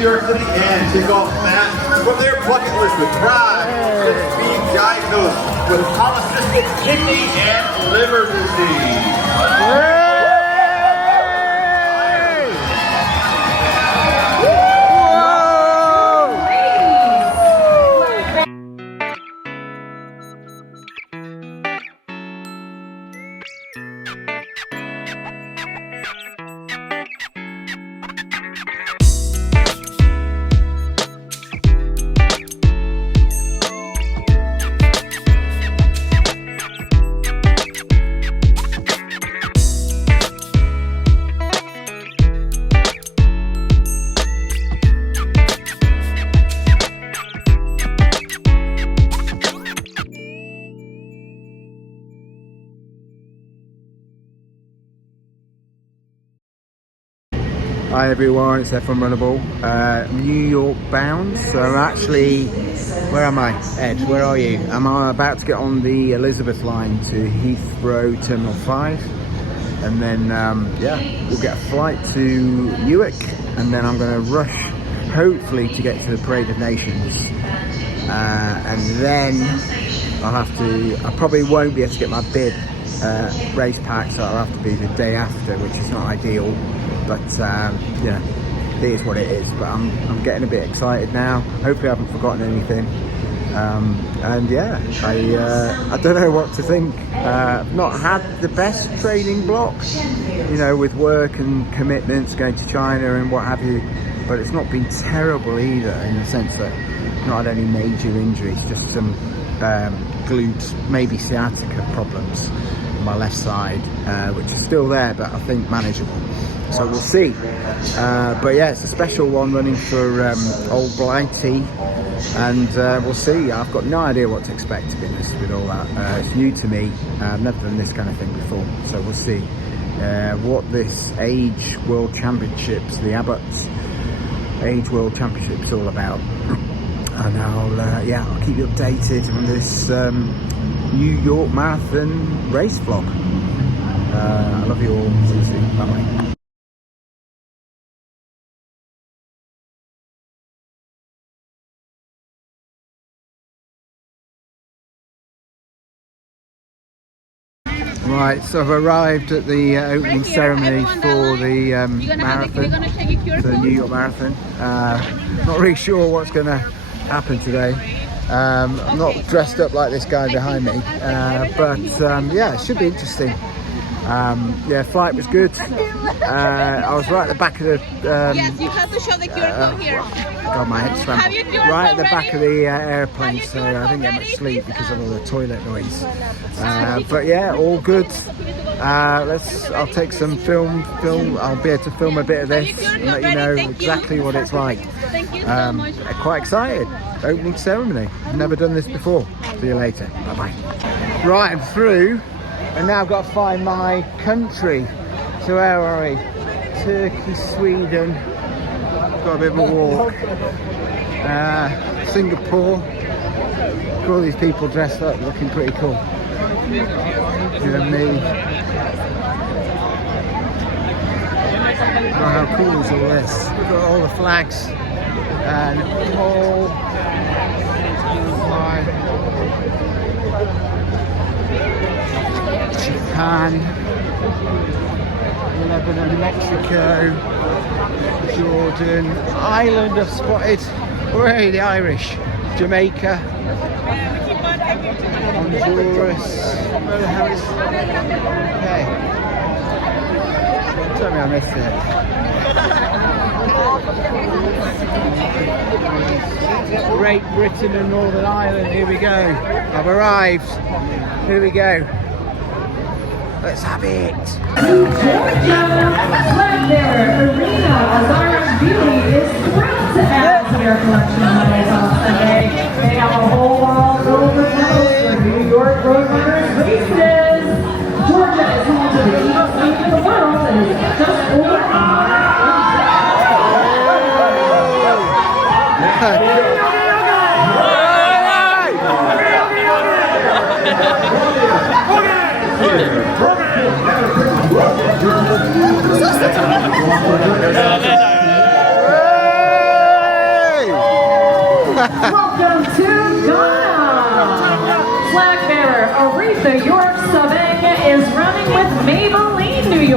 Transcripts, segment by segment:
New York City and take off that from their bucket list with pride since being diagnosed with polycystic kidney and liver disease. Hi everyone, it's Ed from Runnable. New York bound, so I'm actually, where am I? Ed, where are you? I'm about to get on the Elizabeth line to Heathrow Terminal 5, and then yeah, we'll get a flight to Newark, and then I'm going to rush, hopefully, to get to the Parade of Nations, and then I probably won't be able to get my bib race pack, so it'll have to be the day after, which is not ideal. But yeah, it is what it is. But I'm getting a bit excited now. Hopefully I haven't forgotten anything. And yeah, I don't know what to think. I've not had the best training block, you know, with work and commitments, going to China and what have you. But it's not been terrible either, in the sense that I've not had any major injuries, just some glutes, maybe sciatica problems on my left side, which is still there, but I think manageable. So we'll see. But yeah, it's a special one running for Old Blighty, and we'll see. I've got no idea what to expect, to be honest, with all that. It's new to me. I've never done this kind of thing before, so we'll see what this Age World Championships, the Abbott's Age World Championship, is all about. And I'll keep you updated on this New York Marathon race vlog. I love you all. See you soon. Bye bye. Right, so I've arrived at the opening ceremony for the marathon, for the New York Marathon. Not really sure what's going to happen today. I'm not dressed up like this guy behind me, but yeah, it should be interesting. Yeah, flight was good. I was right at the back of the... yes, you have to show the QR code here. God, my head scrambled. Right at the back of the airplane, so I didn't get much sleep because of all the toilet noise. But yeah, all good. I'll take some film. I'll be able to film a bit of this and let you know exactly what it's like. Quite excited. Opening ceremony. Never done this before. See you later. Bye bye. Right, I'm through, and now I've got to find my country. So where are we? Turkey, Sweden. Got a bit of a walk. Singapore. Look at all these people dressed up, looking pretty cool. You and me. Oh, how cool is all this? Look at all the flags. Nepal, Japan, Lebanon, Mexico, Jordan, Ireland I've spotted. Where are the Irish? Jamaica, Honduras. Where the hell is... Okay. Tell me I missed it. Great Britain and Northern Ireland, here we go. I've arrived. Here we go. Let's have it. Flannerys Arena Azara's Beauty is thrilled to add to their collection of Mondays on Sunday. They have a whole wall filled with medals for New York Roadrunners races. Georgia is home to the deepest league in the world and is just over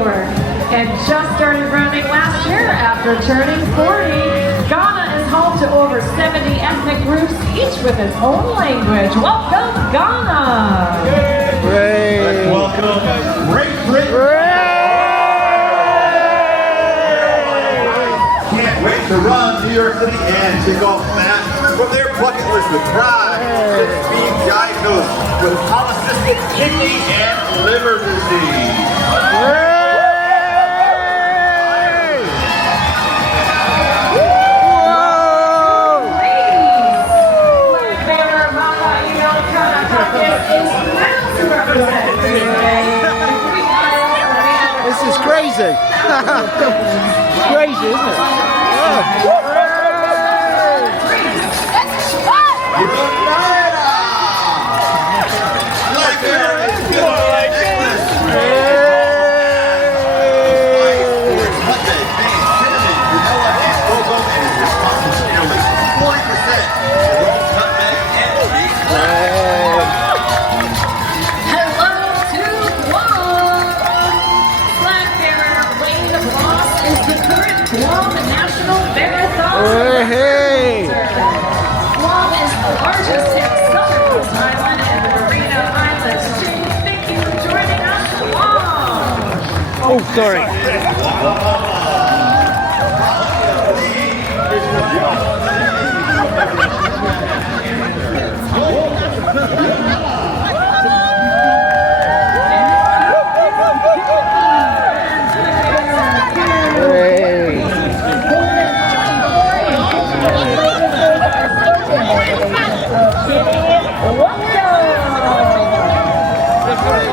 York and just started running last year after turning 40. Ghana is home to over 70 ethnic groups, each with its own language. Welcome, Ghana! Hooray. Welcome, Great Britain. Can't wait to run New York City and kick off that from their bucket list with pride. It's being diagnosed with polycystic kidney and liver disease. This is crazy. It's crazy, isn't it? Hey! Guam is the largest in southernmost island and the Marina Islands. Thank you for joining us, Guam! Oh, sorry.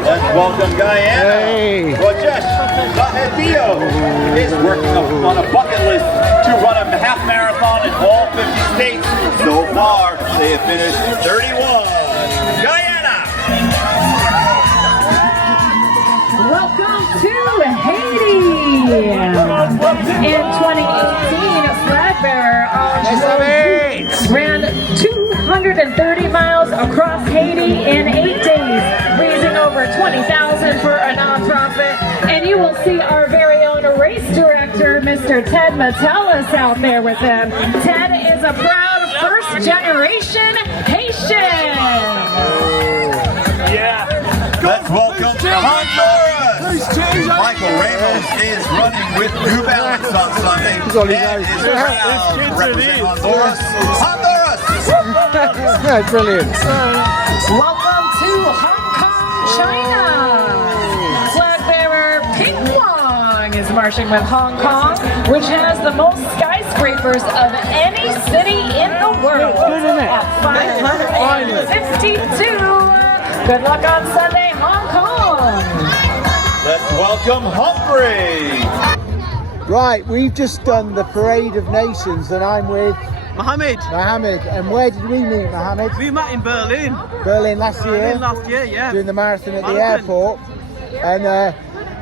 Let's welcome Guyana. Hey. Rajesh Zahedio is working on a bucket list to run a half marathon in all 50 states. So far, they have finished 31. Guyana! Welcome to Haiti! In 2018, Flag Bearer ran 230 miles across Haiti in 8 days, raising over $20,000 for a nonprofit. And you will see our very own race director, Mr. Ted Metellus, out there with him. Ted is a proud first-generation Haitian. Let's welcome Honduras. Michael Ramos is running with New Balance on Sunday. And is proud to represent Honduras. Honduras! Brilliant. Welcome to Hong Kong, China. Flag bearer Ping Wong is marching with Hong Kong, which has the most skyscrapers of any city in the world at 552. Good luck on Sunday, Hong Kong. Let's welcome Hungary. Right, we've just done the Parade of Nations and I'm with Mohammed. And where did we meet, Mohammed? We met in Berlin. Berlin last year? Last year, yeah. Doing the marathon at the airport. And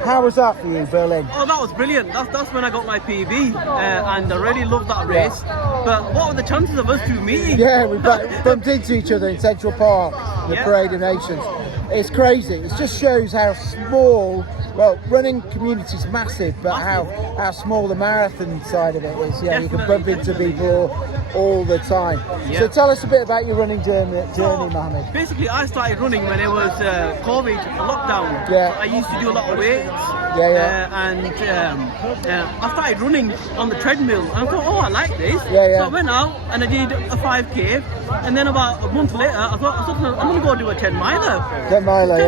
how was that for you, Berlin? Oh, that was brilliant. That's when I got my PB, and I really loved that race. But what were the chances of us two meeting? Yeah, we bumped into each other in Central Park, the Parade of Nations. It's crazy. It just shows how small, well, running community is massive, but how small the marathon side of it is. Yeah, you can bump into people all the time. Yeah. So tell us a bit about your running journey, Mohammed. Basically, I started running when it was COVID lockdown. Yeah. I used to do a lot of weights. I started running on the treadmill, and I thought, oh, I like this. So I went out and I did a 5k, and then about a month later, I thought I'm gonna go do a 10 miler. 10 miler,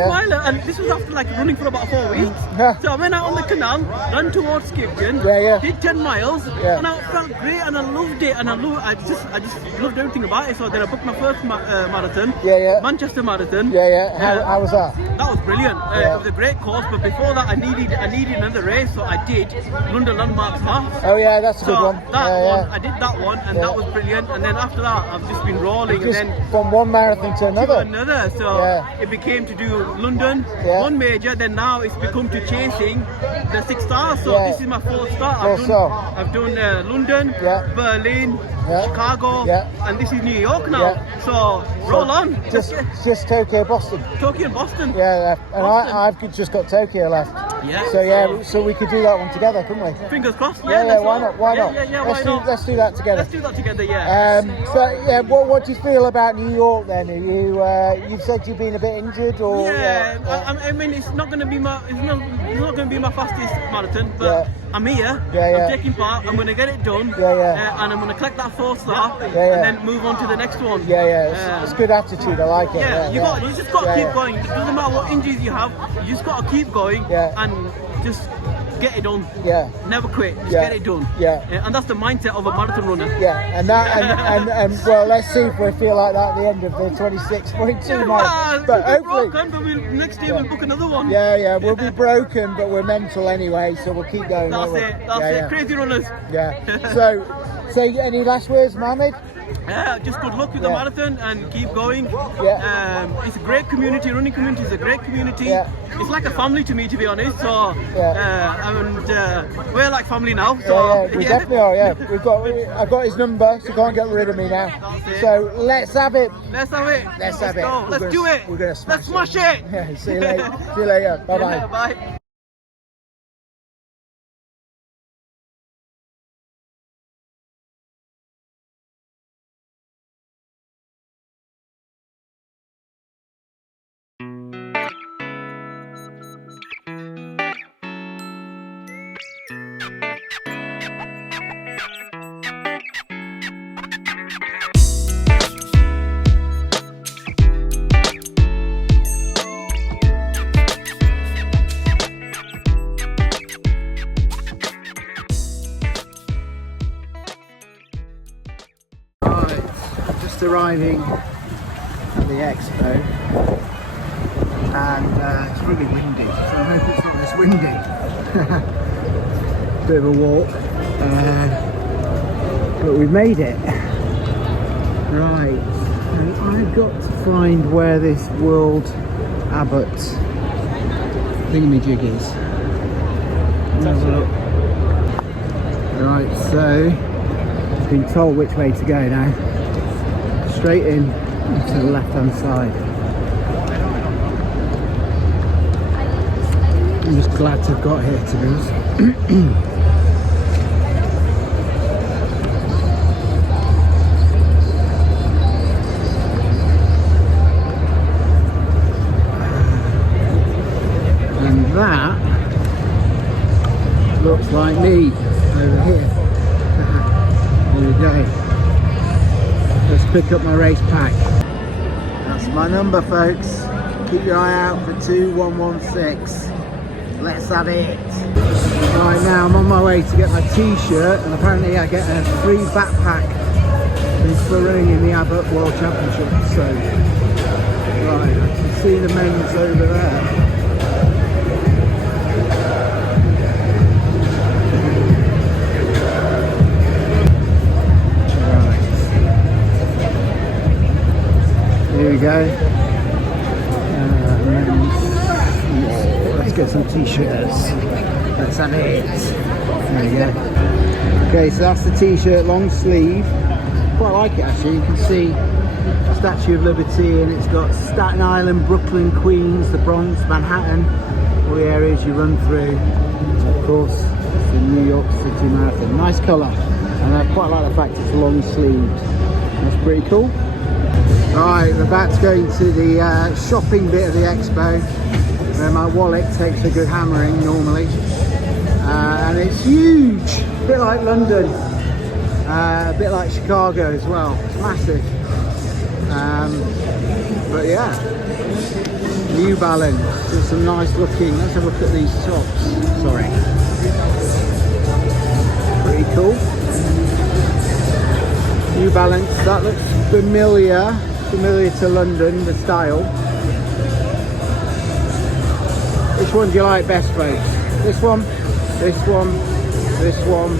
And this was after like running for about 4 weeks. So I went out on the canal, ran towards Skipton, did 10 miles, and I felt great, and I loved it, and I just loved everything about it. So then I booked my first marathon, Manchester Marathon. How was that? That was brilliant. It was a great course, but before that I needed another race, so I did London Landmarks Half. Oh yeah, that's a good one. I did that one, and that was brilliant. And then after that, I've just been rolling, and then from one marathon to another. So it became to do London, one major. Then now it's become to chasing the 6 stars. So this is my 4th star. I've done London, Berlin, Chicago, and this is New York now. So roll on. Just Tokyo, Boston. Tokyo and Boston. And I've just got Tokyo left. Yeah. So yeah, so we could do that one together, couldn't we? Fingers crossed. Yeah, let's why go. not? Why not? Yeah, why not? Let's do that together. Let's do that together, yeah. So yeah, what do you feel about New York then? Are you you've said you've been a bit injured, or I mean, it's not going to be my fastest marathon, but I'm here. Yeah. I'm taking part. I'm going to get it done. And I'm going to collect that 4-star and then move on to the next one. It's good attitude. I like it. You just got to keep going. It doesn't matter what injuries you have. You just got to keep going and just get it done. Never quit. Just get it done. And that's the mindset of a marathon runner. And well, let's see if we feel like that at the end of the 26.2 miles. But hopefully, next year we'll book another one. We'll be broken, but we're mental anyway, so we'll keep going. That's it. Crazy runners. So any last words, Mohammed? Just good luck with the marathon and keep going. It's a great community. Running community is a great community. It's like a family to me, to be honest. So we're like family now. So we definitely are. I've got his number, so you can't get rid of me now. So let's have it. Let's have it. Let's have it. Let's do it. We're gonna smash it. See you later. See you later. Bye bye. Bye. Arriving at the Expo, and it's really windy, so I hope it's not this windy. Bit of a walk, but we've made it. Right, and I've got to find where this World Abbott thingamajig is. Have a look. Right, so I've been told which way to go now. Straight in to the left hand side. I'm just glad to have got here, to be honest. And that looks like me over here. There we go. Let's pick up my race pack. That's my number, folks. Keep your eye out for 2116. Let's have it. Right now I'm on my way to get my t-shirt, and apparently I get a free backpack for running in the Abbott World Championship. So, right, I can see the men's over there. Here we go. Let's get some t-shirts. Let's have it. There we go. Okay, so that's the t-shirt, long sleeve. Quite like it actually. You can see the Statue of Liberty, and it's got Staten Island, Brooklyn, Queens, the Bronx, Manhattan, all the areas you run through. Of course, it's the New York City Marathon. Nice colour, and I quite like the fact it's long sleeved. That's pretty cool. Right, we're about to go into the shopping bit of the Expo, where my wallet takes a good hammering normally, and it's huge, a bit like London, a bit like Chicago as well. It's massive, but yeah, New Balance. There's some nice looking. Let's have a look at these tops. Sorry, pretty cool. New Balance. That looks familiar to London, the style. Which one do you like best, folks? This one, this one, this one,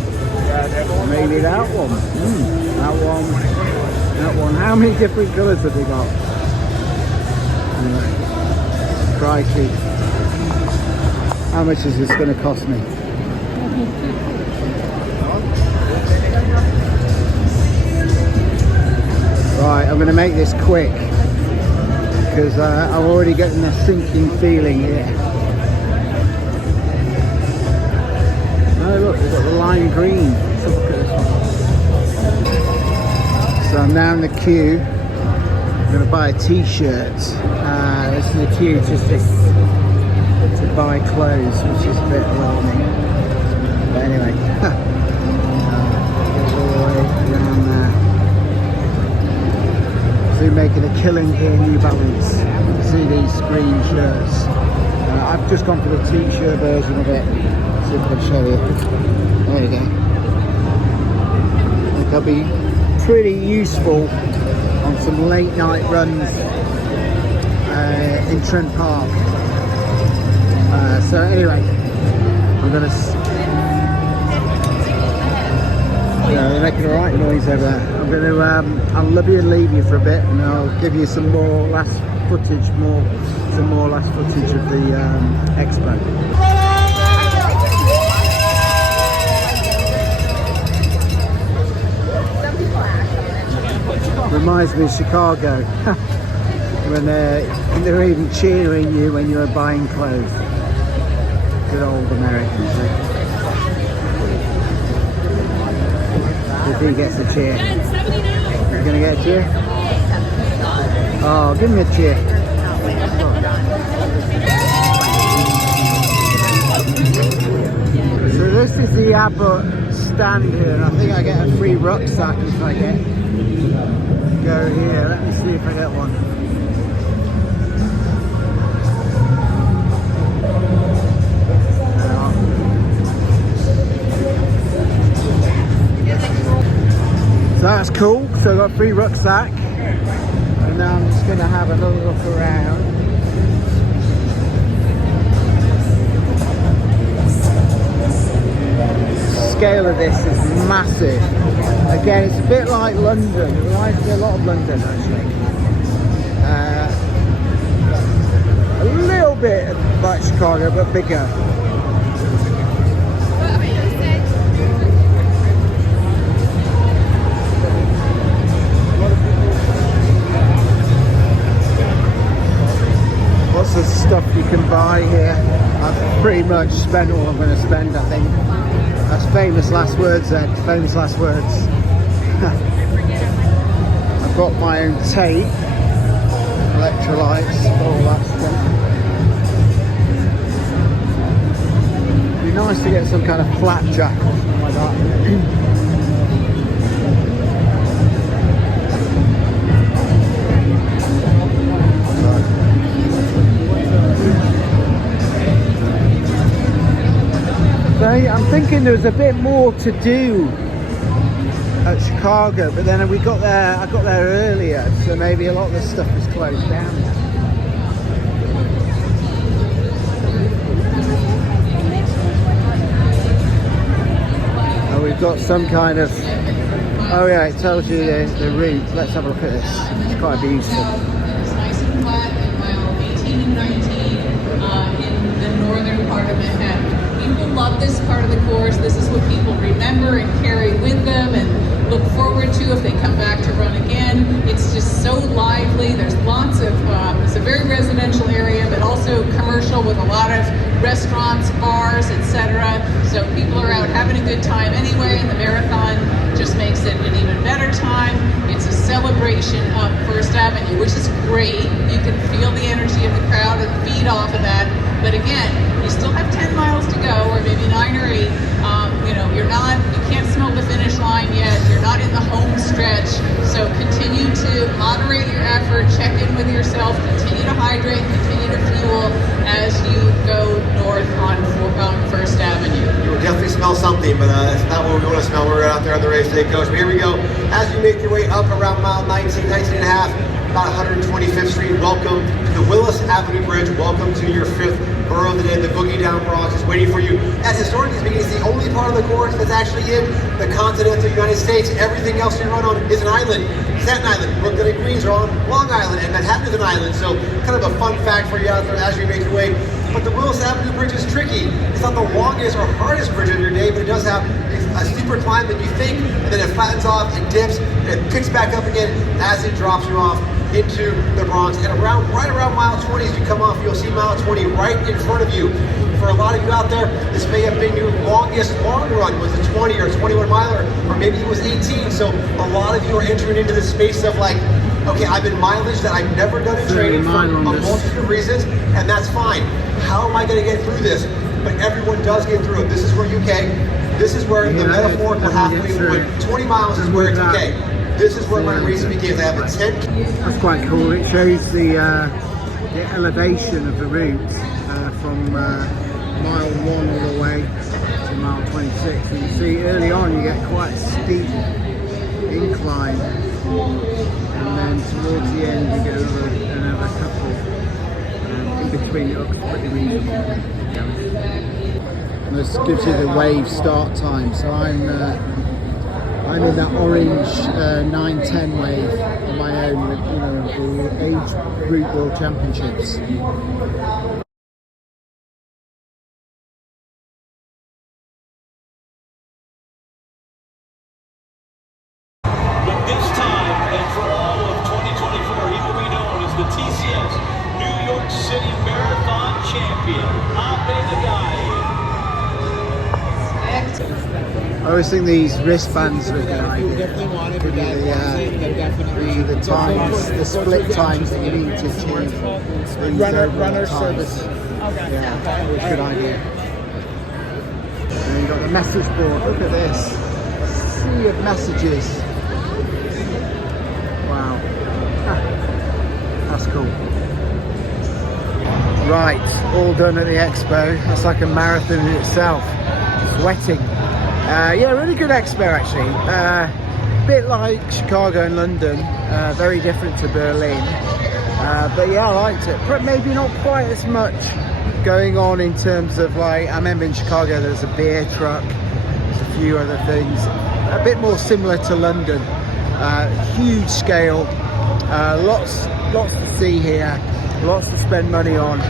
maybe that one. That one, that one. How many different colours have they got? Anyway, crikey. How much is this going to cost me? Right, I'm going to make this quick because I'm already getting a sinking feeling here. Oh look, we've got the lime green. Let's have a look at this one. So I'm now in the queue. I'm going to buy a t-shirt. This is the queue just to buy clothes, which is a bit alarming. But anyway, goes all the way around there. So you're making a killing here, New Balance. See these green shirts. I've just gone for the t-shirt version of it. See if I can show you. There you go. I think that'll be pretty useful on some late night runs in Trent Park. So anyway, I'm gonna. They're making a right noise over there. I'm gonna. I'll love you and leave you for a bit, and I'll give you some more last footage, some more last footage of the Expo. Reminds me of Chicago when they're even cheering you when you're buying clothes. Good old Americans. If he gets a cheer, you're gonna get a cheer. Oh, give me a cheer. So this is the Abbott stand here, and I think I get a free rucksack if I go here. Let me see if I get one. So that's cool. So I got a free rucksack, and now I'm just going to have another look around. The scale of this is massive. Again, it's a bit like London. It reminds me a lot of London, actually. A little bit like Chicago, but bigger. Lots of stuff you can buy here. I've pretty much spent all I'm going to spend, I think. That's famous last words, Ed. Famous last words. I've got my own tape, electrolytes, all that stuff. It'd be nice to get some kind of flapjack or something like that. I'm thinking there was a bit more to do at Chicago, but then I got there earlier, so maybe a lot of this stuff is closed down now. Oh, we've got some kind of, oh yeah, it tells you the route. Let's have a look at this. It's quite beautiful. It's nice and flat in mile 18 and 19 in the northern part of Manhattan. People love this part of the course. This is what people remember and carry with them and look forward to if they come back to run again. It's just so lively. There's lots of, it's a very residential area, but also commercial with a lot of restaurants, bars, etc. So people are out having a good time anyway, and the marathon just makes it an even better time. It's a celebration of First Avenue, which is great. You can feel the energy of the crowd and feed off of that. But again, you still have 10 miles to go, or maybe 9 or 8. You can't smell the finish line yet. You're not in the home stretch. So continue to moderate your effort, check in with yourself, continue to hydrate, continue to fuel as you go north on First Avenue. You will definitely smell something, but it's not what we want to smell. We're out there on the race day, Coach. But here we go. As you make your way up around mile 19 and a half, about 125th Street, welcome to the Willis Avenue Bridge. Welcome to your 5th borough of the day. The Boogie Down Bronx is waiting for you. As historically speaking, it's the only part of the course that's actually in the continental United States. Everything else you run on is an island. Staten Island, Brooklyn and Queens are on Long Island, and Manhattan is an island. So kind of a fun fact for you out there as you make your way. But the Willis Avenue Bridge is tricky. It's not the longest or hardest bridge of your day, but it does have a steeper climb than you think, and then it flattens off, it dips, and it picks back up again as it drops you off. into the Bronx. And right around mile 20, as you come off, you'll see mile 20 right in front of you. For a lot of you out there, this may have been your longest long run, was a 20 or 21 miler, or maybe it was 18. So a lot of you are entering into the space of like, okay, I've been mileage that I've never done in training for a multitude of reasons, and that's fine. How am I going to get through this? But everyone does get through it. This is where UK, this is where the metaphorical halfway point, 20 miles is where it's okay. This is where my race begins. I have a 10. That's quite cool. It shows the elevation of the route from mile 1 all the way to mile 26. And you see early on you get quite a steep incline, and then towards the end you get another couple. In between it looks pretty reasonable. And this gives you the wave start time. So I'm in that orange 9:10 wave on my own with the age group world championships. But this time, and for all of 2024, he will be known as the TCS New York City Marathon Champion. Ahmed the guy. I always think these wristbands are a good idea. The times, the split times that you need to achieve. Runner service. Yeah, always a good idea. And you've got the message board. Look at this. Sea of messages. Wow. That's cool. Right, all done at the Expo. That's like a marathon in itself. Sweating. Yeah, really good Expo actually. Bit like Chicago and London, very different to Berlin. But yeah, I liked it. But maybe not quite as much going on in terms of like, I remember in Chicago there was a beer truck, there's a few other things. A bit more similar to London. Huge scale, lots to see here, lots to spend money on.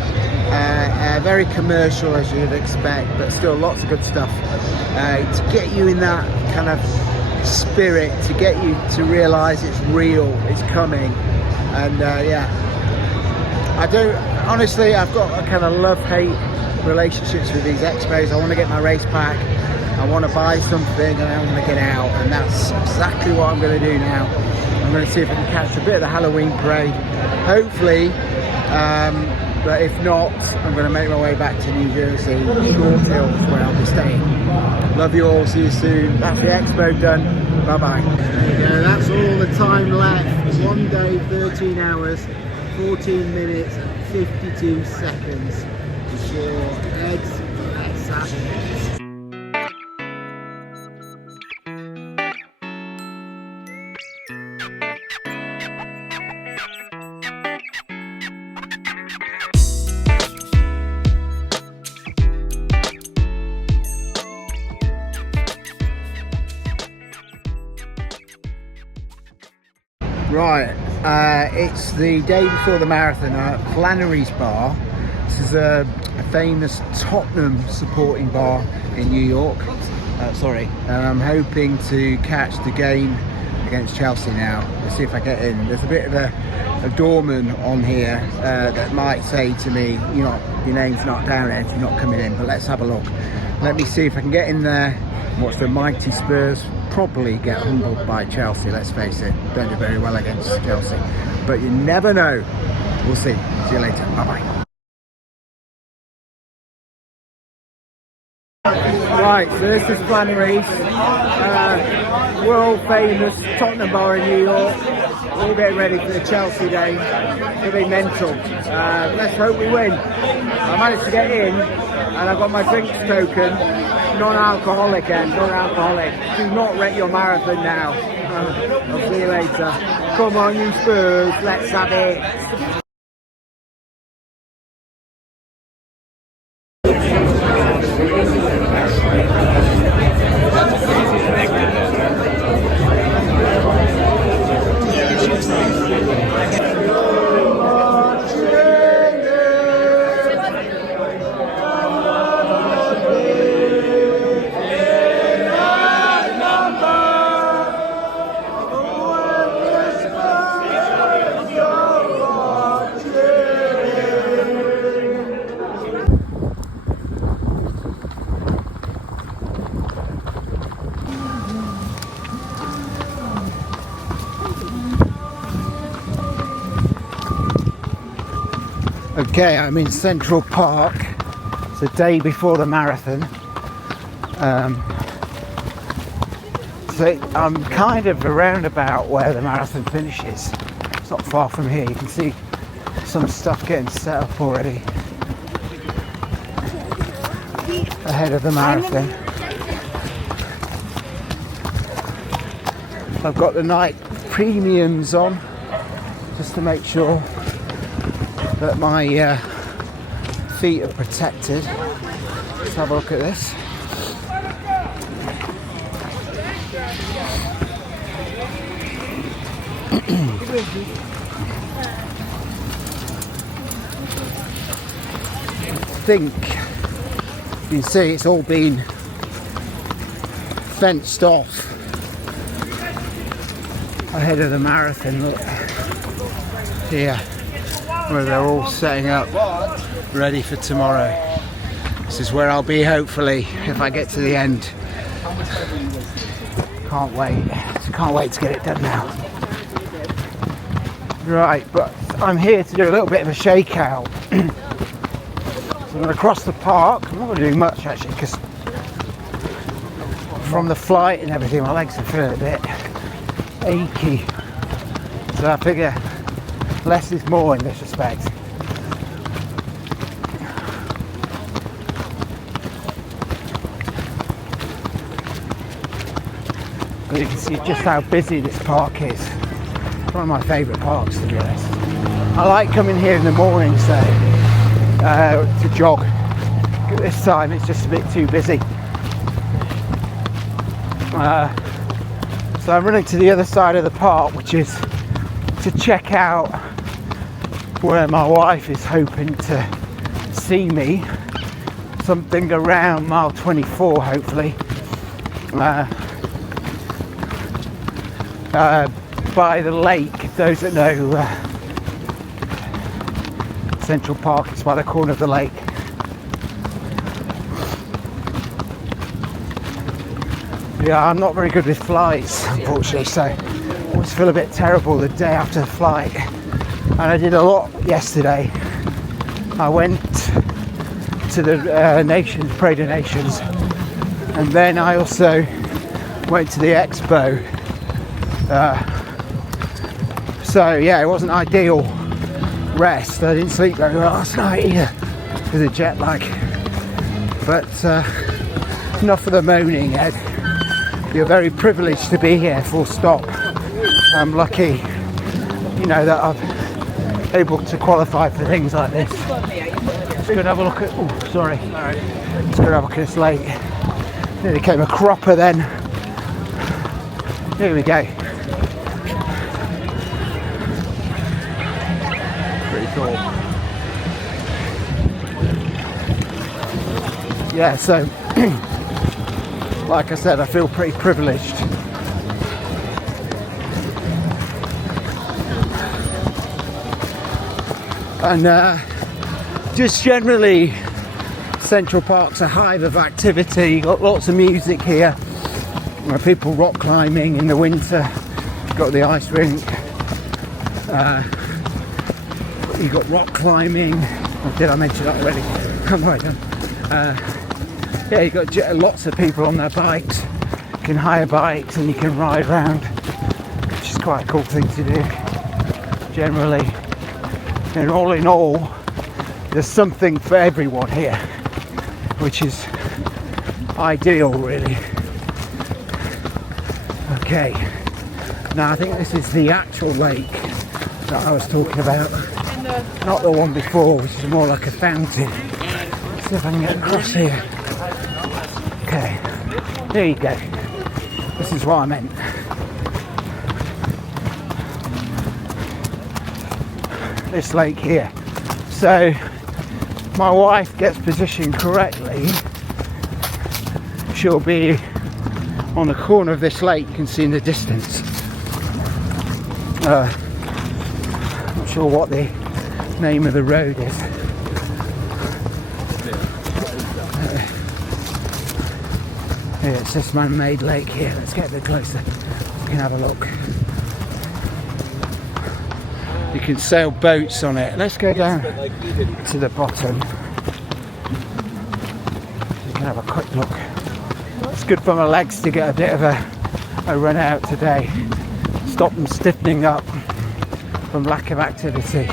Very commercial as you'd expect, but still lots of good stuff to get you in that kind of spirit, to get you to realize it's real, it's coming. And yeah, I don't honestly, I've got a kind of love-hate relationships with these expos. I want to get my race pack, I want to buy something, and I want to get out, and that's exactly what I'm going to do now. I'm going to see if I can catch a bit of the Halloween parade, hopefully. But if not, I'm going to make my way back to New Jersey, Short Hills, where I'll be staying. Love you all, see you soon. That's the Expo done. Bye bye. There you go, that's all the time left. 1 day, 13 hours, 14 minutes and 52 seconds before Ed's Let's Have It. Right, it's the day before the marathon at Flannerys bar. This is a famous Tottenham supporting bar in New York. I'm hoping to catch the game against Chelsea now. Let's see if I get in. There's a bit of a doorman on here that might say to me, your name's not down, Ed, you're not coming in, but let's have a look. Let me see if I can get in there and watch the mighty Spurs probably get humbled by Chelsea. Let's face it, don't do very well against Chelsea, but you never know. We'll see. See you later. Bye bye. Right, so this is Flannerys, world famous Tottenham bar in New York. We're getting ready for the Chelsea game. It'll be mental. Let's hope we win. I managed to get in, and I've got my drinks token. Non-alcoholic, Ed, non-alcoholic. Do not wreck your marathon now. I'll see you later. Come on, you Spurs, let's have it. Okay, I'm in Central Park. It's the day before the marathon. So I'm kind of around about where the marathon finishes. It's not far from here. You can see some stuff getting set up already ahead of the marathon. I've got the night premiums on just to make sure that my feet are protected. Let's have a look at this. I think you can see it's all been fenced off ahead of the marathon. Look here, where they're all setting up ready for tomorrow. This is where I'll be, hopefully, if I get to the end. Can't wait to get it done now. Right, but I'm here to do a little bit of a shakeout. So I'm going to cross the park. I'm not going to do much actually, because from the flight and everything my legs are feeling a bit achy. So I figure less is more in this respect. But you can see just how busy this park is. It's one of my favourite parks, to be honest. I like coming here in the mornings though, to jog. At this time it's just a bit too busy. So I'm running to the other side of the park, which is to check out where my wife is hoping to see me. Something around mile 24, hopefully. By the lake. Those that know Central Park, it's by the corner of the lake. Yeah, I'm not very good with flights, unfortunately, so I always feel a bit terrible the day after the flight. And I did a lot yesterday. I went to the Nations, Parade of Nations, and then I also went to the Expo. So yeah, it wasn't ideal rest. I didn't sleep very well last night either because of jet lag. But enough of the moaning, Ed. You're very privileged to be here, full stop. I'm lucky, you know, that I'm able to qualify for things like this. Let's go and have a look at, oh sorry, let's go and have a look at this lake. Nearly became a cropper then. Here we go. Pretty cool. Yeah, so like I said, I feel pretty privileged. And just generally, Central Park's a hive of activity. You've got lots of music here. People rock climbing in the winter. You've got the ice rink. You've got rock climbing. Or did I mention that already? I'm right done. Yeah, you've got lots of people on their bikes. You can hire bikes and you can ride around, which is quite a cool thing to do. Generally, and all in all, there's something for everyone here, which is ideal, really. Okay, now I think this is the actual lake that I was talking about, not the one before, which is more like a fountain. Let's see if I can get across here. Okay, there you go. This is what I meant. This lake here. So, my wife gets positioned correctly, she'll be on the corner of this lake. You can see in the distance. Not sure what the name of the road is. Yeah, it's this man-made lake here. Let's get a bit closer. We can have a look. You can sail boats on it. Let's go down to the bottom. You can have a quick look. It's good for my legs to get a bit of a run out today. Stop them stiffening up from lack of activity.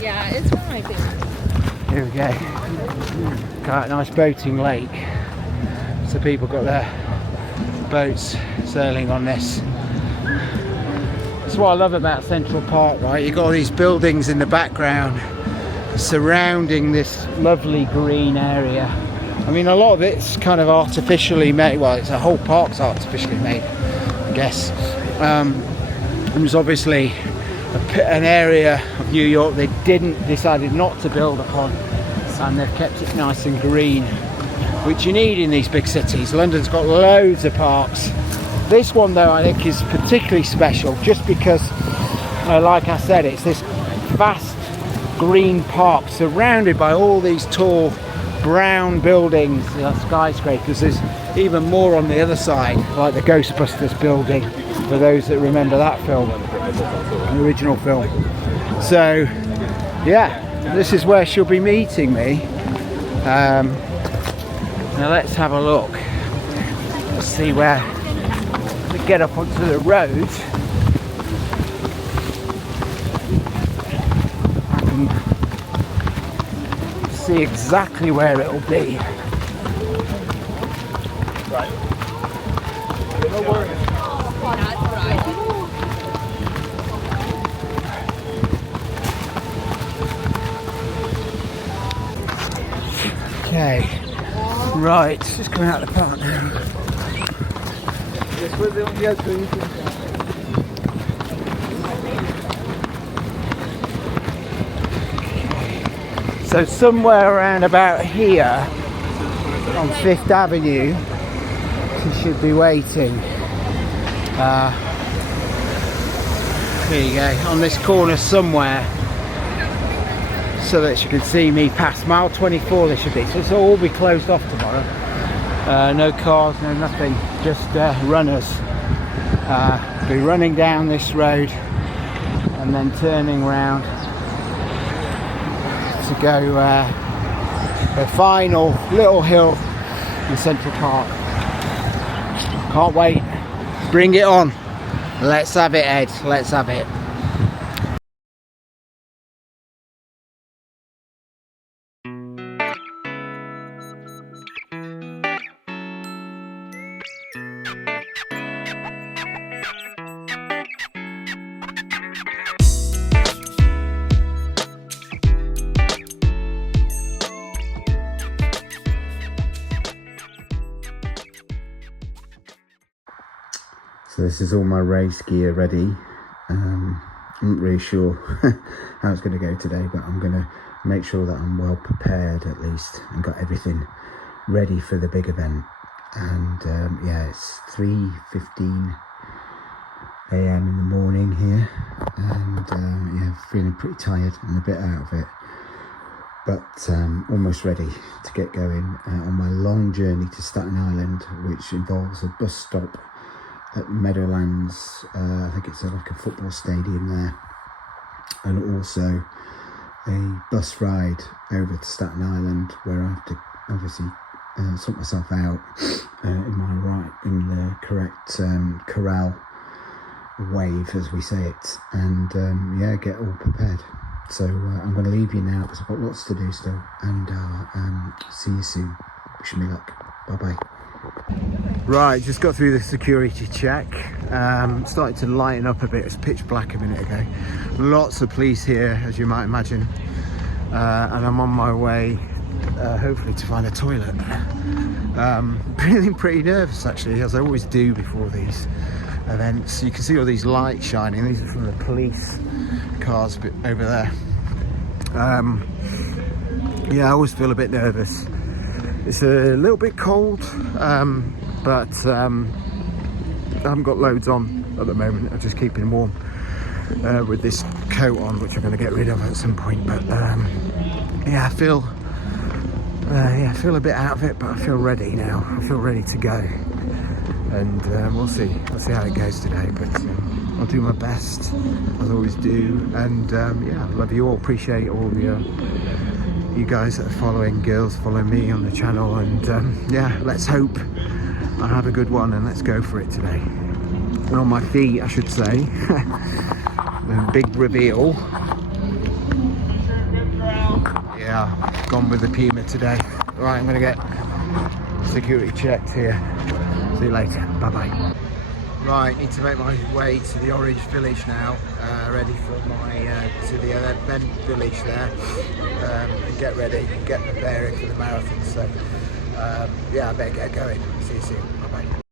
Yeah, it's one of my favorites. Here we go. Got a nice boating lake. So people got their boats sailing on this. That's what I love about Central Park, right? You've got all these buildings in the background surrounding this lovely green area. I mean, a lot of it's kind of artificially made. Well, it's a whole park's artificially made, I guess. It was obviously an area of New York they decided not to build upon, and they've kept it nice and green, which you need in these big cities. London's got loads of parks. This one though I think is particularly special just because, like I said, it's this vast green park surrounded by all these tall brown buildings, skyscrapers. There's even more on the other side, like the Ghostbusters building, for those that remember that film, the original film. So yeah, this is where she'll be meeting me. Now let's have a look. Let's see where we get up onto the road. I can see exactly where it'll be. Right. No worries. Okay. Right, just coming out of the park now. So somewhere around about here on 5th Avenue she should be waiting. Here you go, on this corner somewhere, so that she can see me past mile 24 this should be. So this will all be closed off tomorrow. No cars, no nothing, just runners. Be running down this road and then turning round to go the final little hill in Central Park. Can't wait. Bring it on. Let's have it, Ed. Let's have it. So this is all my race gear ready. I'm not really sure how it's going to go today, but I'm going to make sure that I'm well prepared at least and got everything ready for the big event. And yeah, it's 3:15 a.m. in the morning here, and yeah, feeling pretty tired and a bit out of it, but almost ready to get going on my long journey to Staten Island, which involves a bus stop at Meadowlands. I think it's like a football stadium there, and also a bus ride over to Staten Island, where I have to obviously sort myself out in the correct corral wave, as we say it, and yeah, get all prepared. So I'm going to leave you now because I've got lots to do still, and see you soon. Wish me luck. Bye bye. Right, just got through the security check. Started to lighten up a bit. It's pitch black a minute ago. Lots of police here, as you might imagine, and I'm on my way hopefully to find a toilet. Feeling pretty nervous actually, as I always do before these events. You can see all these lights shining. These are from the police cars over there. Yeah, I always feel a bit nervous. It's a little bit cold, but I haven't got loads on at the moment. I'm just keeping warm with this coat on, which I'm going to get rid of at some point. But yeah, I feel a bit out of it, but I feel ready now. I feel ready to go, and we'll see how it goes today. But I'll do my best, as I always do. And yeah, love you all. Appreciate all you guys that are following, girls following me on the channel. And yeah, let's hope I have a good one, and let's go for it today. And on my feet, I should say. The big reveal. Yeah, gone with the Puma today. Right, I'm gonna get security checked here. See you later. Bye bye. Right, need to make my way to the Orange Village now. Ready for my to the event village there, and get ready, get preparing for the marathon. So yeah, I better get going. See you soon. Bye bye.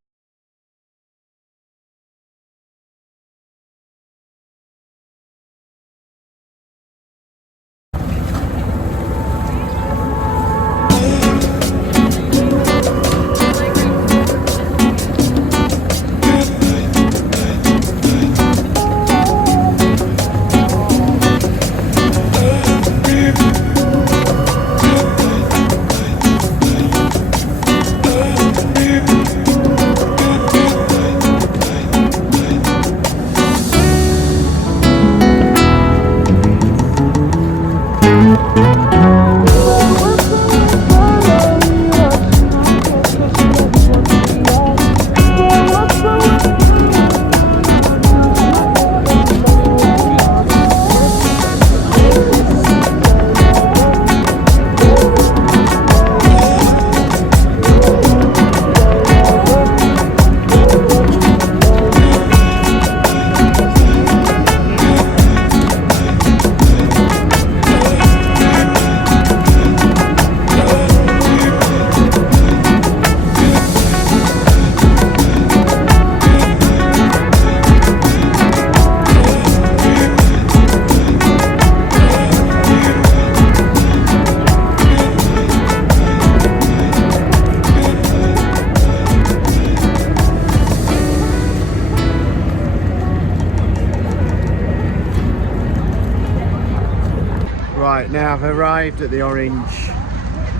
Right, now I've arrived at the Orange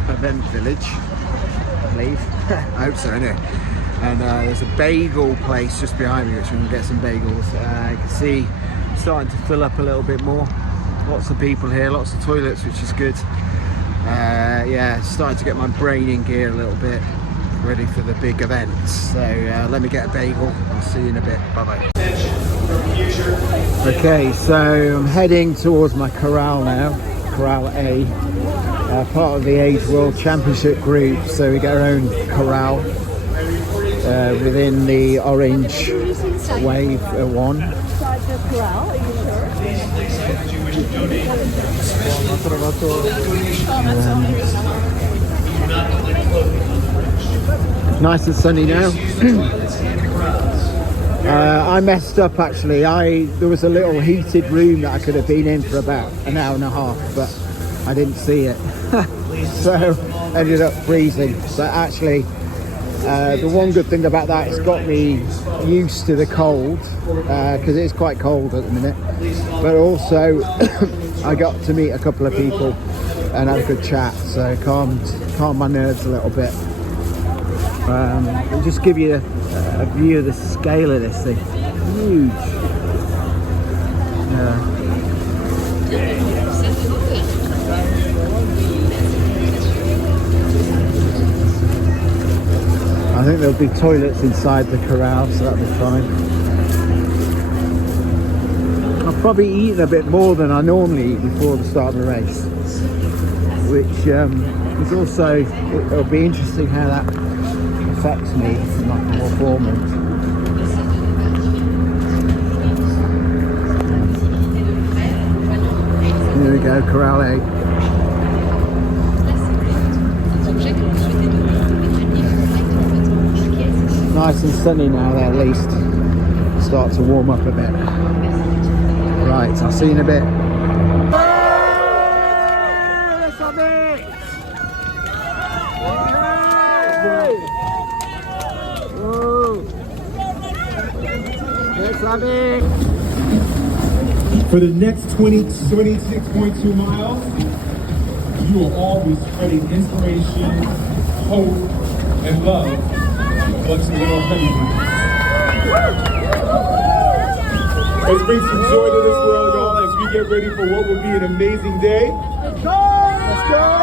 event village, I believe. I hope so, anyway. And there's a bagel place just behind me, which we're going to get some bagels. You can see it's starting to fill up a little bit more. Lots of people here, lots of toilets, which is good. Yeah, starting to get my brain in gear a little bit, ready for the big events. So let me get a bagel. I'll see you in a bit. Bye bye. Okay, so I'm heading towards my corral now, Corral A, part of the Age World Championship group. So we get our own corral within the Orange Wave 1. Nice and sunny now. I messed up actually. There was a little heated room that I could have been in for about an hour and a half, but I didn't see it. So ended up freezing. But actually the one good thing about that, it's got me used to the cold, because it's quite cold at the minute. But also I got to meet a couple of people and had a good chat, so calmed my nerves a little bit. It'll just give you a view of the scale of this thing. Huge. Yeah. I think there'll be toilets inside the corral, so that'll be fine. I'll probably eat a bit more than I normally eat before the start of the race, which is also, it'll be interesting how that affects me in my performance. Here we go, Corral A. Nice and sunny now there, at least. Start to warm up a bit. Right, I'll see you in a bit. For the next 26.2 miles, you will all be spreading inspiration, hope, and love amongst the little honeybees. Let's bring some joy to this world, y'all, as we get ready for what will be an amazing day. Let's go! Let's go!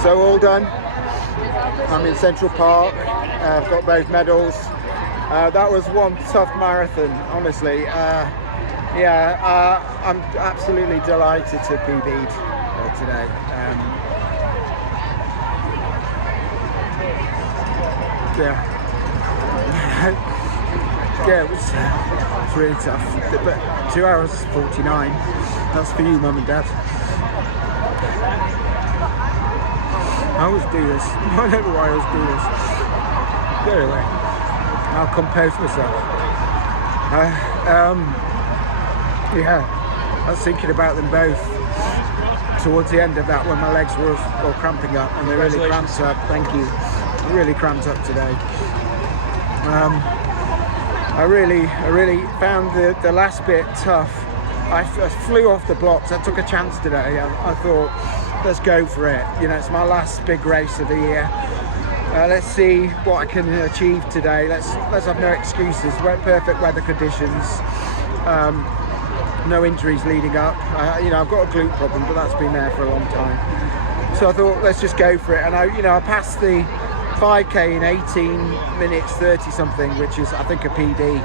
So all done. I'm in Central Park. I've got both medals. That was one tough marathon, honestly. I'm absolutely delighted to PB'd today. It was really tough. But 2 hours 49. That's for you, Mum and Dad. I always do this. I don't know why I always do this. But anyway, I'll compose myself. I was thinking about them both towards the end of that when my legs were all cramping up, and they really cramped up. Thank you. Really cramped up today. I really found the last bit tough. I flew off the blocks. I took a chance today. I thought, let's go for it. You know, it's my last big race of the year. Let's see what I can achieve today. Let's have no excuses. Perfect weather conditions. No injuries leading up. I've got a glute problem, but that's been there for a long time. So I thought, let's just go for it. And I passed the 5K in 18 minutes 30 something, which is I think a PB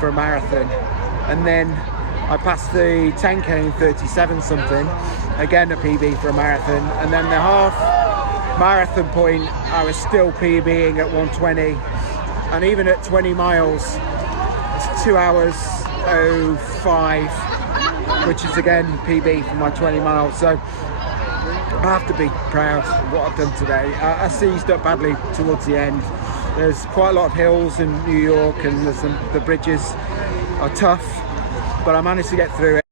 for a marathon. And then I passed the 10K in 37 something, again a PB for a marathon. And then the half marathon point, I was still PBing at 120. And even at 20 miles, it's 2 hours 05, which is again PB for my 20 miles. So I have to be proud of what I've done today. I seized up badly towards the end. There's quite a lot of hills in New York, and the bridges are tough, but I managed to get through it.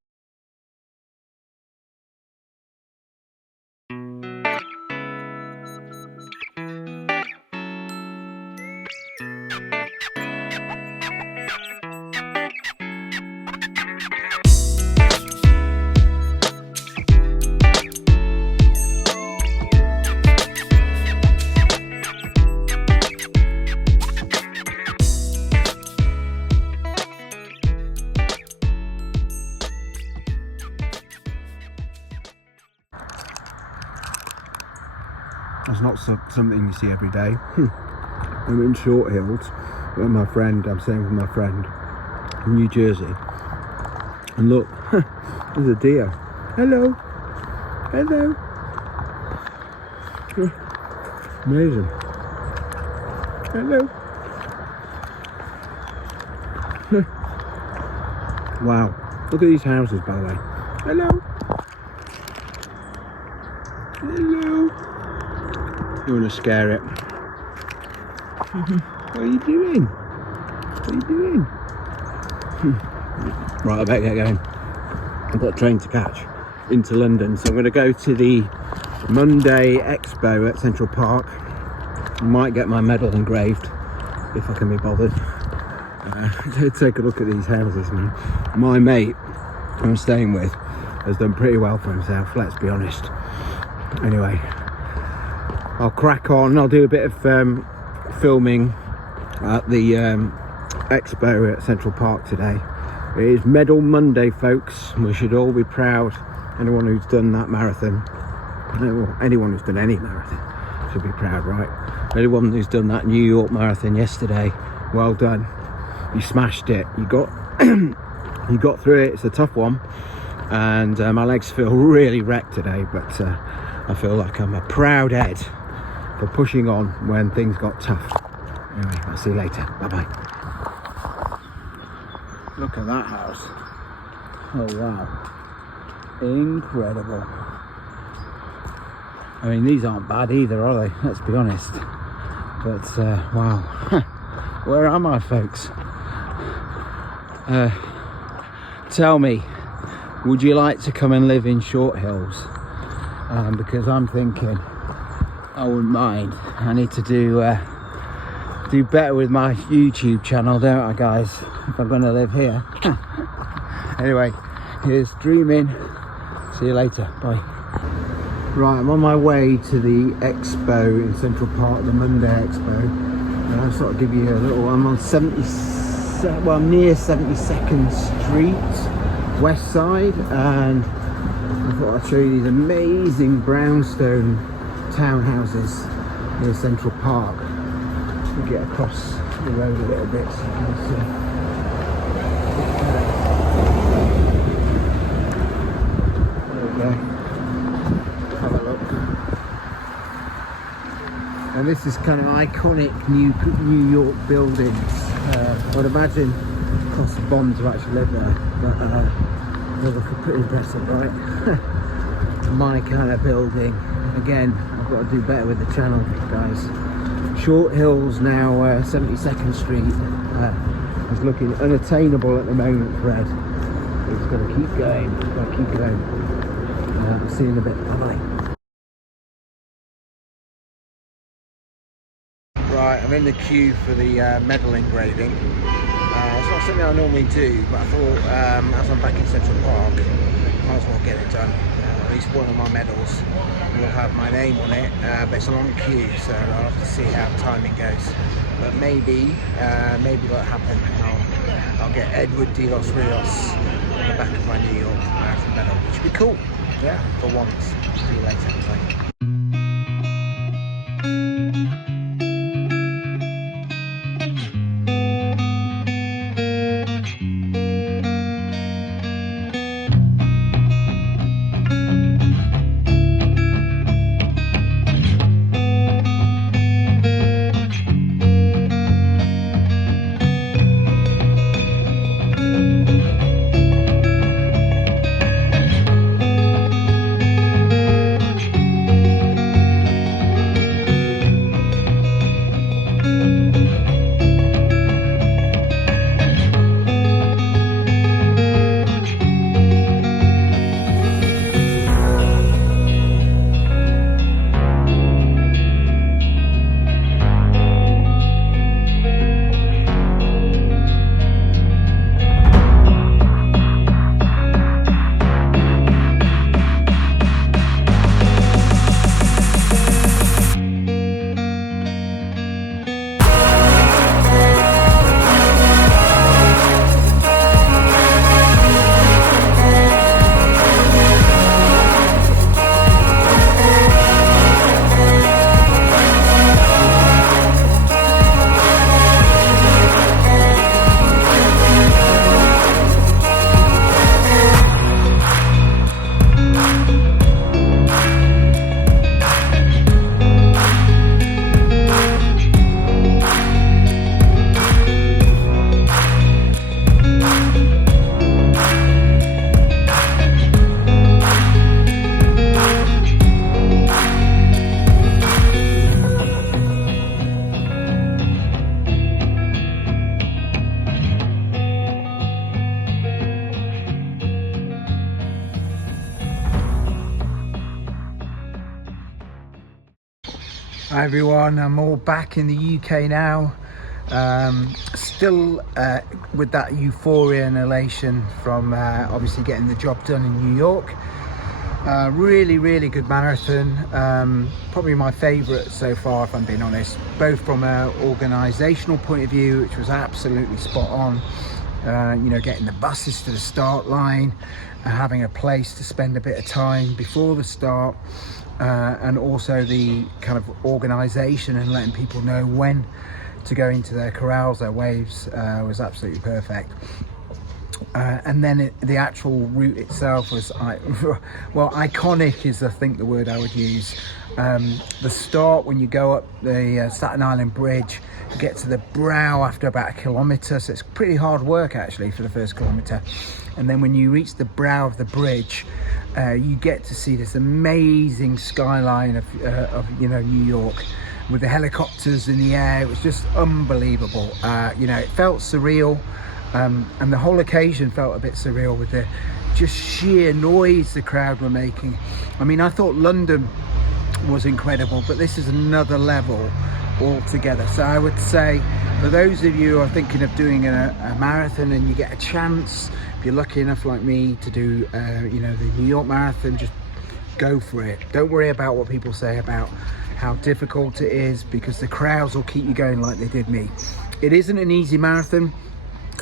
It's not something you see every day. I'm in Short Hills with I'm staying with my friend from New Jersey. And look, there's a deer. Hello. Hello. Amazing. Hello. Wow. Look at these houses, by the way. Hello. Hello. You want to scare it? What are you doing? What are you doing? Right, I better get going. I've got a train to catch into London, so I'm going to go to the Monday Expo at Central Park. I might get my medal engraved if I can be bothered. Take a look at these houses, man. My mate I'm staying with has done pretty well for himself, let's be honest. Anyway, I'll crack on. I'll do a bit of filming at the Expo at Central Park today. It is Medal Monday, folks. We should all be proud. Anyone who's done that marathon, anyone who's done any marathon should be proud, right? Anyone who's done that New York marathon yesterday, well done. You smashed it. You got you got through it. It's a tough one, and my legs feel really wrecked today, but I feel like I'm a proud Ed for pushing on when things got tough. Anyway, I'll see you later. Bye bye. Look at that house. Oh wow, incredible. I mean, these aren't bad either, are they? Let's be honest. But wow, where am I, folks? Tell me, would you like to come and live in Short Hills? Because I'm thinking I wouldn't mind. I need to do better with my YouTube channel, don't I, guys, if I'm going to live here. Anyway, here's dreaming. See you later. Bye. Right, I'm on my way to the Expo in Central Park, the Monday Expo. And I'll sort of give you a little, I'm on I'm near 72nd Street, west side, and I thought I'd show you these amazing brownstone townhouses near Central Park. We get across the road a little bit so you can see. There we go. Have a look. And this is kind of iconic New York buildings. I would imagine it costs a bomb to actually live there, but they look pretty impressive, right? My kind of building. Again, I've got to do better with the channel, guys. Short Hills now, 72nd Street is looking unattainable at the moment, Fred. It's got to keep going. Got to keep going. I'll see you in a bit. Bye bye. Right, I'm in the queue for the medal engraving. It's not something I normally do, but I thought as I'm back in Central Park, I might as well get it done. At least one of my medals will have my name on it, but it's a long queue, so I'll have to see how timing goes. But maybe what'll happen, I'll get Edward de los Rios on the back of my New York marathon medal, which would be cool, yeah, for once. See you later. Bye. Hi everyone, I'm all back in the UK now. Still with that euphoria and elation from obviously getting the job done in New York. Really good marathon. Probably my favourite so far, if I'm being honest, both from an organisational point of view, which was absolutely spot on. You know, getting the buses to the start line, having a place to spend a bit of time before the start, and also the kind of organisation and letting people know when to go into their corrals, their waves, was absolutely perfect. And then the actual route itself was, well, iconic is I think the word I would use. The start, when you go up the Staten Island bridge, you get to the brow after about 1 kilometre, so it's pretty hard work actually for the first kilometre. And then when you reach the brow of the bridge, you get to see this amazing skyline of you know, New York, with the helicopters in the air. It was just unbelievable. You know, it felt surreal. And the whole occasion felt a bit surreal with the just sheer noise the crowd were making. I mean, I thought London was incredible, but this is another level altogether. So I would say, for those of you who are thinking of doing a marathon and you get a chance, if you're lucky enough like me to do, you know, the New York Marathon, just go for it. Don't worry about what people say about how difficult it is, because the crowds will keep you going like they did me. It isn't an easy marathon.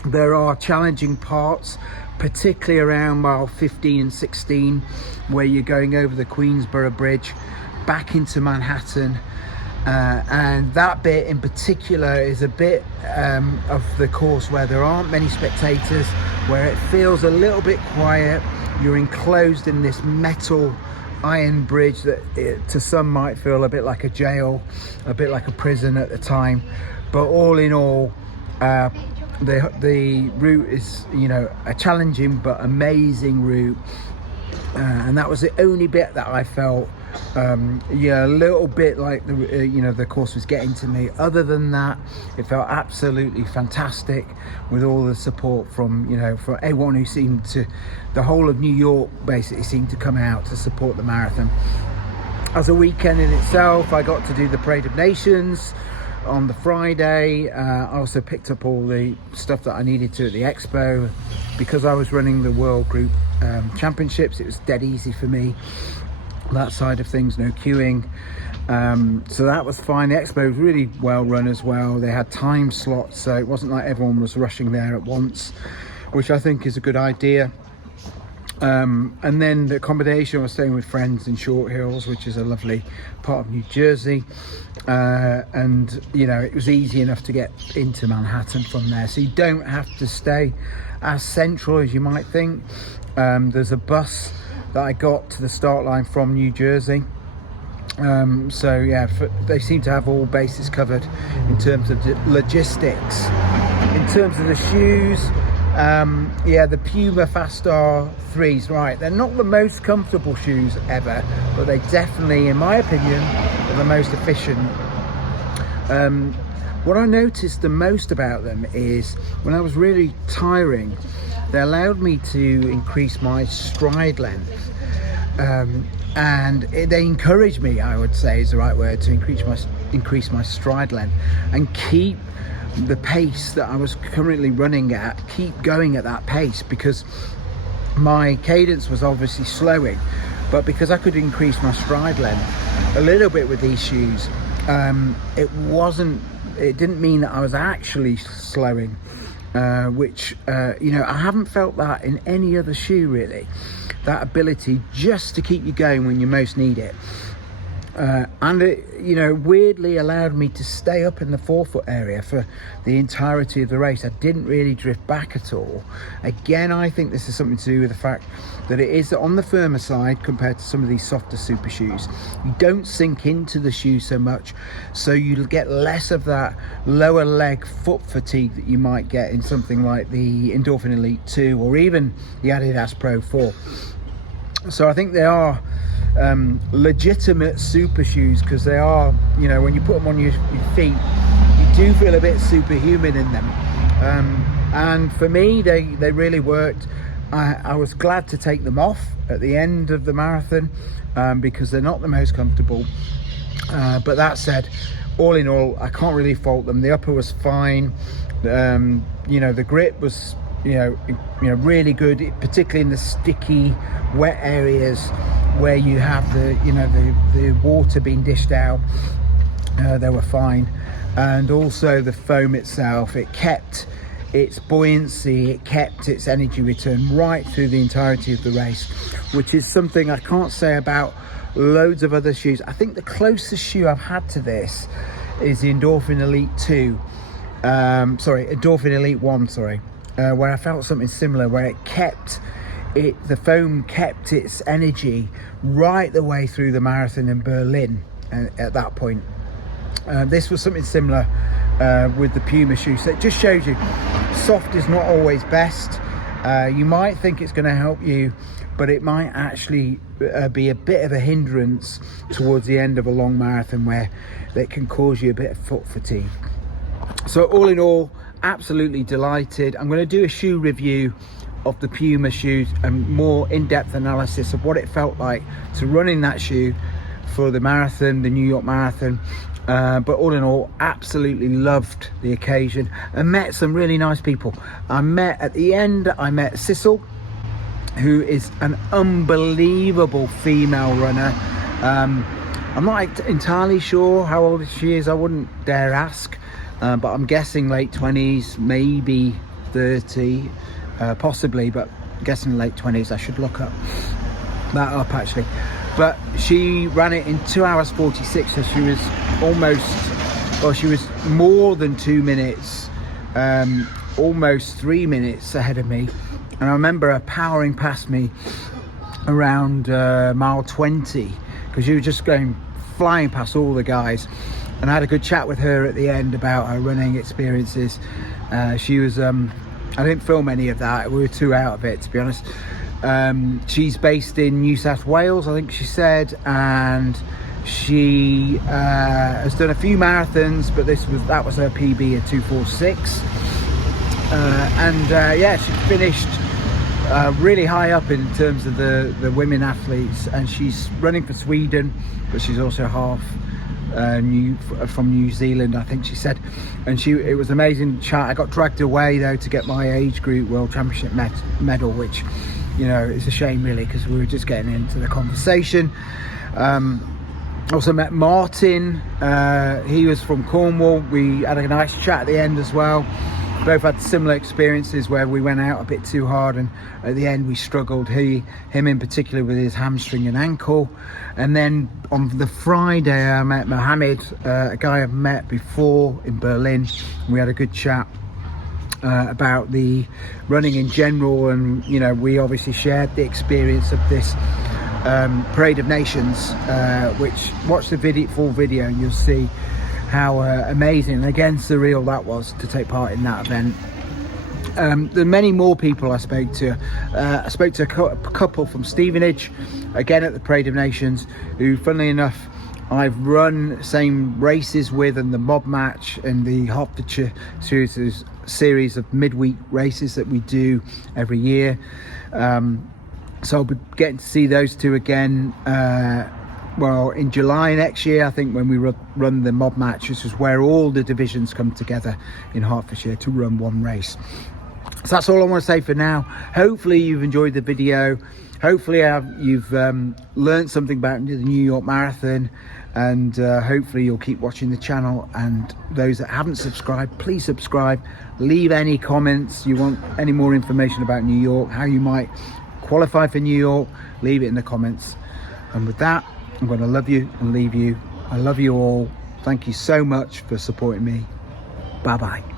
There are challenging parts, particularly around mile 15 and 16, where you're going over the Queensborough Bridge back into Manhattan, and that bit in particular is a bit of the course where there aren't many spectators, where it feels a little bit quiet. You're enclosed in this metal iron bridge that to some might feel a bit like a jail, a bit like a prison at the time, but all in all, the route is, you know, a challenging but amazing route, and that was the only bit that I felt yeah, a little bit like the you know, the course was getting to me. Other than that, it felt absolutely fantastic, with all the support from, you know, from everyone who seemed to, the whole of New York basically seemed to come out to support the marathon. As a weekend in itself, I got to do the Parade of Nations on the Friday. I also picked up all the stuff that I needed to at the Expo. Because I was running the World Group Championships, it was dead easy for me, that side of things, no queuing. So that was fine. The Expo was really well run as well. They had time slots, so it wasn't like everyone was rushing there at once, which I think is a good idea. And then the accommodation, I was staying with friends in Short Hills, which is a lovely part of New Jersey, and you know, it was easy enough to get into Manhattan from there, so you don't have to stay as central as you might think. There's a bus that I got to the start line from New Jersey, so yeah, they seem to have all bases covered in terms of the logistics. In terms of the shoes, yeah, the Puma Fast-R 3s, right, they're not the most comfortable shoes ever, but they definitely, in my opinion, are the most efficient. What I noticed the most about them is when I was really tiring, they allowed me to increase my stride length, and they encouraged me, I would say is the right word, to increase my stride length and keep the pace that I was currently running at, keep going at that pace, because my cadence was obviously slowing, but because I could increase my stride length a little bit with these shoes, it didn't mean that I was actually slowing, which you know, I haven't felt that in any other shoe really, that ability just to keep you going when you most need it. And it, you know, weirdly allowed me to stay up in the forefoot area for the entirety of the race. I didn't really drift back at all. Again, I think this is something to do with the fact that it is on the firmer side compared to some of these softer super shoes. You don't sink into the shoe so much, so you'll get less of that lower leg foot fatigue that you might get in something like the Endorphin Elite 2 or even the Adidas Pro 4. So I think they are legitimate super shoes, because they are, you know, when you put them on your feet, you do feel a bit superhuman in them, and for me they really worked. I was glad to take them off at the end of the marathon, because they're not the most comfortable. But that said, all in all, I can't really fault them. The upper was fine. You know, the grip was you know really good, particularly in the sticky wet areas where you have the water being dished out. They were fine. And also the foam itself, it kept its buoyancy, it kept its energy return right through the entirety of the race, which is something I can't say about loads of other shoes. I think the closest shoe I've had to this is the Endorphin Elite 2, Endorphin Elite 1, where I felt something similar, where the foam kept its energy right the way through the marathon in Berlin at that point. This was something similar with the Puma shoe. So it just shows you soft is not always best. You might think it's going to help you, but it might actually be a bit of a hindrance towards the end of a long marathon, where it can cause you a bit of foot fatigue. So all in all, absolutely delighted. I'm going to do a shoe review of the Puma shoes and more in-depth analysis of what it felt like to run in that shoe for the marathon, the New York Marathon. But all in all, absolutely loved the occasion and met some really nice people. At the end, I met Sissel, who is an unbelievable female runner. I'm not entirely sure how old she is, I wouldn't dare ask, but I'm guessing late 20s, maybe 30, possibly, but I'm guessing late 20s. I should look that up actually. But she ran it in 2 hours 46, so she was she was more than 2 minutes, almost 3 minutes ahead of me. And I remember her powering past me around mile 20, because she was just flying past all the guys. And I had a good chat with her at the end about her running experiences. She was, I didn't film any of that, we were too out of it, to be honest. She's based in New South Wales, I think she said, and she has done a few marathons, but that was her PB at 2:46. Yeah, she finished really high up in terms of the women athletes, and she's running for Sweden, but she's also half from New Zealand, I think she said. And it was amazing chat. I got dragged away though to get my age group World Championship medal, which, you know, it's a shame really, because we were just getting into the conversation. Also met Martin, he was from Cornwall. We had a nice chat at the end as well. Both had similar experiences where we went out a bit too hard, and at the end we struggled, him in particular with his hamstring and ankle. And then on the Friday I met Mohammed, a guy I've met before in Berlin. We had a good chat about the running in general, and you know, we obviously shared the experience of this Parade of Nations, which watch the full video and you'll see how amazing and again surreal that was to take part in that event. There are many more people I spoke to. I spoke to a couple from Stevenage, again at the Parade of Nations, who funnily enough I've run same races with, and the mob match and the Hertfordshire series of midweek races that we do every year. So I'll be getting to see those two again in July next year, I think, when we run the mob match, which is where all the divisions come together in Hertfordshire to run one race. So that's all I want to say for now. Hopefully you've enjoyed the video. Hopefully you've learned something about the New York Marathon, and hopefully you'll keep watching the channel. And those that haven't subscribed, please subscribe. Leave any comments. You want any more information about New York, how you might qualify for New York, leave it in the comments. And with that, I'm going to love you and leave you. I love you all. Thank you so much for supporting me. Bye bye.